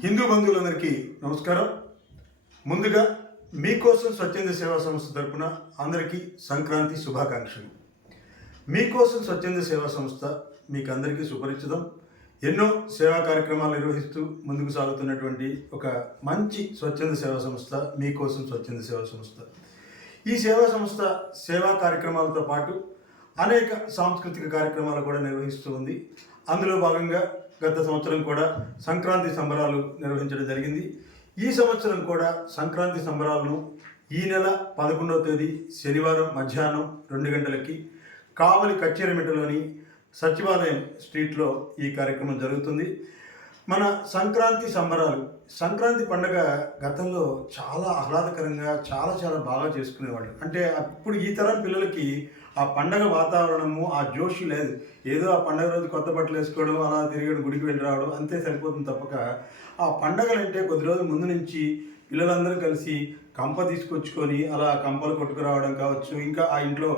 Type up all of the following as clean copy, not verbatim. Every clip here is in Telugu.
హిందూ బంధువులందరికీ నమస్కారం. ముందుగా మీకోసం స్వచ్ఛంద సేవా సంస్థ తరపున అందరికీ సంక్రాంతి శుభాకాంక్షలు. మీకోసం స్వచ్ఛంద సేవా సంస్థ మీకు అందరికీ సుపరిచితం. ఎన్నో సేవా కార్యక్రమాలు నిర్వహిస్తూ ముందుకు సాగుతున్నటువంటి ఒక మంచి స్వచ్ఛంద సేవా సంస్థ మీకోసం స్వచ్ఛంద సేవా సంస్థ. ఈ సేవా సంస్థ సేవా కార్యక్రమాలతో పాటు అనేక సాంస్కృతిక కార్యక్రమాలు కూడా నిర్వహిస్తూ ఉంది. అందులో భాగంగా గత సంవత్సరం కూడా సంక్రాంతి సంబరాలు నిర్వహించడం జరిగింది. ఈ సంవత్సరం కూడా సంక్రాంతి సంబరాలను ఈ నెల 11వ తేదీ శనివారం మధ్యాహ్నం 2 గంటలకి కావలి కచ్చేరిమిట్టలోని సచివాలయం స్ట్రీట్లో ఈ కార్యక్రమం జరుగుతుంది. మన సంక్రాంతి సంబరాలు, సంక్రాంతి పండుగ గతంలో చాలా ఆహ్లాదకరంగా చాలా బాగా చేసుకునేవాళ్ళు. అంటే అప్పుడు ఈ తరం పిల్లలకి ఆ పండగ వాతావరణము, ఆ జోషి లేదు. ఏదో ఆ పండగ రోజు కొత్త బట్టలు వేసుకోవడం, అలా తిరగడం, గుడికి వెళ్ళి రావడం అంతే సరిపోతుంది తప్పక ఆ పండగలంటే కొద్ది రోజుల ముందు నుంచి పిల్లలందరూ కలిసి కంప తీసుకొచ్చుకొని అలా కంపలు కొట్టుకురావడం కావచ్చు, ఇంకా ఆ ఇంట్లో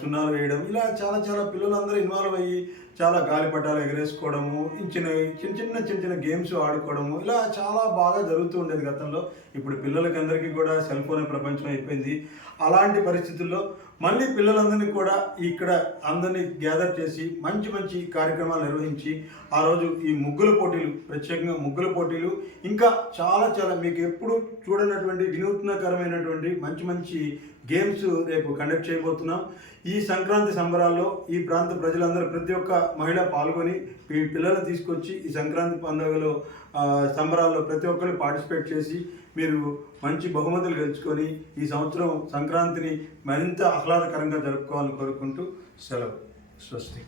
సున్నాలు వేయడం, ఇలా చాలా పిల్లలందరూ ఇన్వాల్వ్ అయ్యి చాలా గాలిపటాలు ఎగరేసుకోవడము, చిన్న గేమ్స్ ఆడుకోవడము, ఇలా చాలా బాగా జరుగుతూ ఉండేది గతంలో. ఇప్పుడు పిల్లలకి అందరికీ కూడా సెల్ ఫోన్ ప్రపంచం అయిపోయింది. అలాంటి పరిస్థితుల్లో మళ్ళీ పిల్లలందరినీ కూడా ఇక్కడ అందరినీ గ్యాదర్ చేసి మంచి కార్యక్రమాలు నిర్వహించి ఆ రోజు ఈ ముగ్గుల పోటీలు, ప్రత్యేకంగా ముగ్గుల పోటీలు, ఇంకా చాలా మీకు ఎప్పుడు చూడనటువంటి వినూత్నకరమైనటువంటి మంచి గేమ్స్ రేపు కండక్ట్ చేయబోతున్నాం. ఈ సంక్రాంతి సంబరాల్లో ఈ ప్రాంత ప్రజలందరూ, ప్రతి ఒక్క మహిళ పాల్గొని ఈ పిల్లలు తీసుకొచ్చి ఈ సంక్రాంతి పండుగలో సంబరాల్లో ప్రతి ఒక్కరు పార్టిసిపేట్ చేసి మీరు మంచి బహుమతులు గెలుచుకొని ఈ సంవత్సరం సంక్రాంతిని మరింత ఆహ్లాదకరంగా జరుపుకోవాలని కోరుకుంటూ సెలవు. స్వస్తి.